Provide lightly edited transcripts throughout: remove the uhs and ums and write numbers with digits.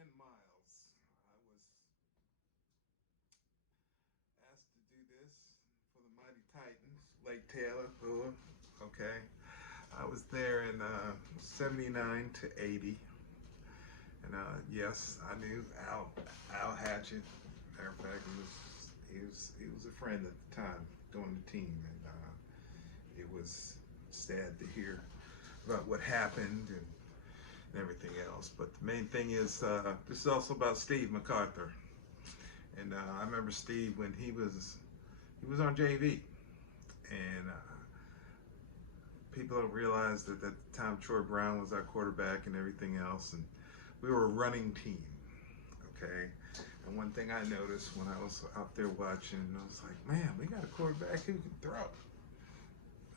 Dan Miles. I was asked to do this for the Mighty Titans, Lake Taylor. Okay. I was there in 79 to 80. And yes, I knew Al Hatchett. Matter of fact, he was a friend at the time doing the team, and it was sad to hear about what happened and everything else. But the main thing is this is also about Steve MacArthur, and I remember Steve when he was on JV, and people don't realize that at the time Troy Brown was our quarterback and everything else, and we were a running team. Okay, and one thing I noticed when I was out there watching, I was like, man, we got a quarterback who can throw.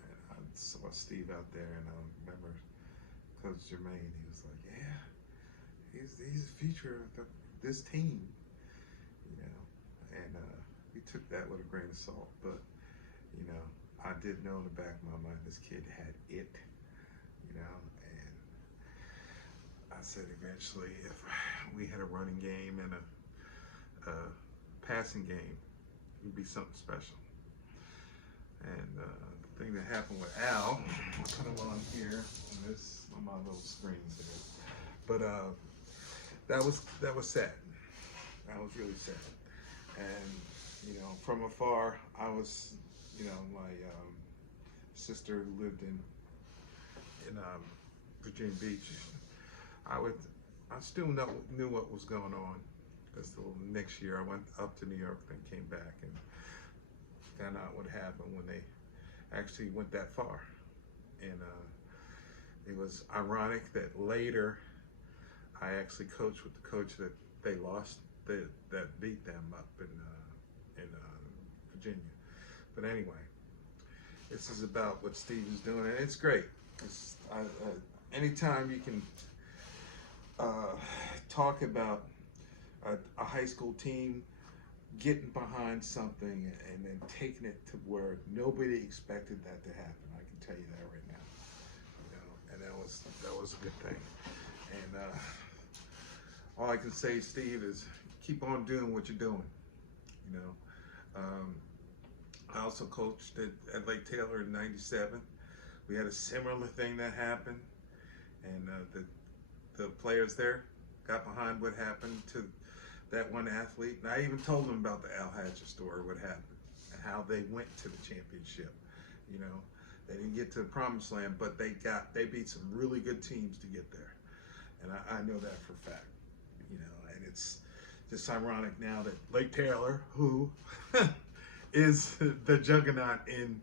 And I saw Steve out there, and I remember Coach Jermaine. He was like, yeah, he's a feature of this team, you know. And we took that with a grain of salt, but you know, I did know in the back of my mind this kid had it, you know, and I said eventually if we had a running game and a passing game, it would be something special. And the thing that happened with Al, I'll put him on here, and this on my little screens here. But that was sad. That was really sad. And you know, from afar, I was, you know, my sister who lived in Virginia Beach. I still knew what was going on, because the next year I went up to New York, then came back and found out what happened when they actually went that far. And it was ironic that later I actually coached with the coach that they lost, that beat them up in Virginia. But anyway, this is about what Steve is doing, and it's great. Anytime you can talk about a high school team getting behind something and then taking it to where nobody expected that to happen, I can tell you that right now. You know, and that was a good thing. And all I can say, Steve, is keep on doing what you're doing. You know, I also coached at Lake Taylor in '97. We had a similar thing that happened, and the players there got behind what happened to that one athlete. And I even told them about the Al Hatcher story, what happened, and how they went to the championship. You know, they didn't get to the promised land, but they beat some really good teams to get there. And I know that for a fact. You know, and it's just ironic now that Lake Taylor, who is the juggernaut in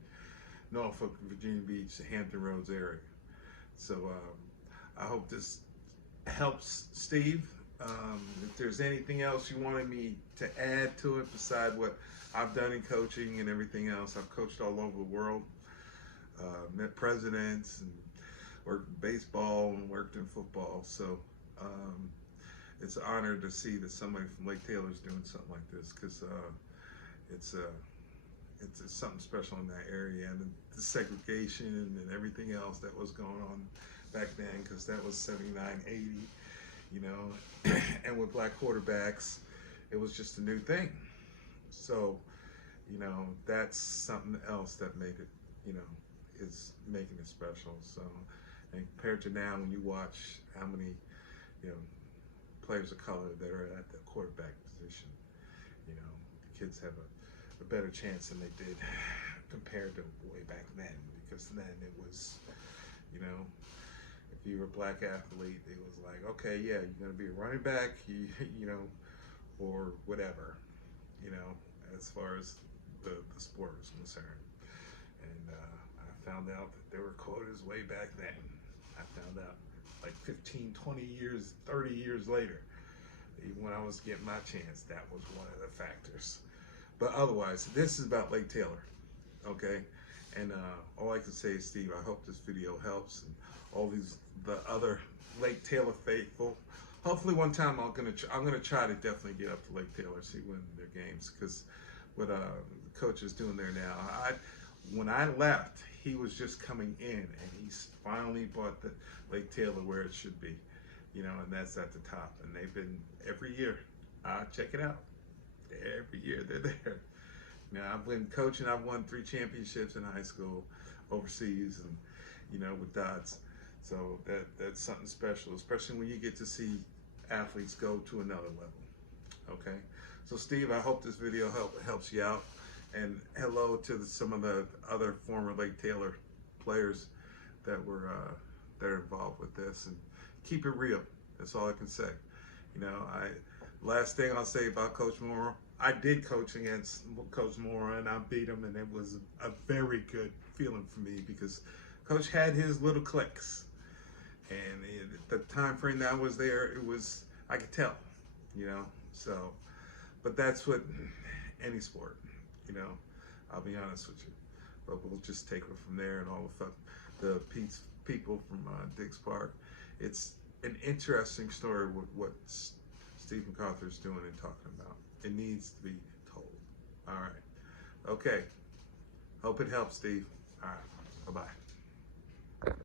Norfolk, Virginia Beach, the Hampton Roads area. So I hope this helps Steve. If there's anything else you wanted me to add to it beside what I've done in coaching and everything else, I've coached all over the world, met presidents and worked baseball and worked in football. So it's an honor to see that somebody from Lake Taylor is doing something like this, because it's something special in that area, and the segregation and everything else that was going on back then, because that was 79, 80, you know, and with black quarterbacks, it was just a new thing. So, you know, that's something else that made it, you know, is making it special. So, and compared to now, when you watch how many, you know, players of color that are at the quarterback position, you know, the kids have a better chance than they did compared to way back then, because then it was, you know, if you were a black athlete, it was like, okay, yeah, you're going to be a running back, you know, or whatever, you know, as far as the sport was concerned. And I found out that there were quotas way back then. I found out like 15, 20 years, 30 years later, even when I was getting my chance, that was one of the factors. But otherwise, this is about Lake Taylor, okay? And all I can say is, Steve, I hope this video helps, and all the other Lake Taylor faithful. Hopefully one time I'm gonna try to definitely get up to Lake Taylor, see when their games, because what the coach is doing there now. When I left, he was just coming in, and he's finally brought the Lake Taylor where it should be. you know, and that's at the top. And they've been every year. Check it out. Every year they're there. Now I've been coaching. I've won 3 championships in high school, overseas, and you know, with Dodds. So that's something special, especially when you get to see athletes go to another level. Okay, so Steve, I hope this video helps you out, and hello to some of the other former Lake Taylor players that were that are involved with this, and keep it real. That's all I can say. You know, last thing I'll say about Coach Mora, I did coach against Coach Mora and I beat him, and it was a very good feeling for me because Coach had his little cliques, and the time frame that I was there, it was, I could tell, you know. So, but that's what any sport, you know, I'll be honest with you. But we'll just take it from there, and all the people from Diggs Park. It's an interesting story with what Steve MacArthur's doing and talking about. It needs to be told. All right. Okay. Hope it helps, Steve. All right. Bye-bye.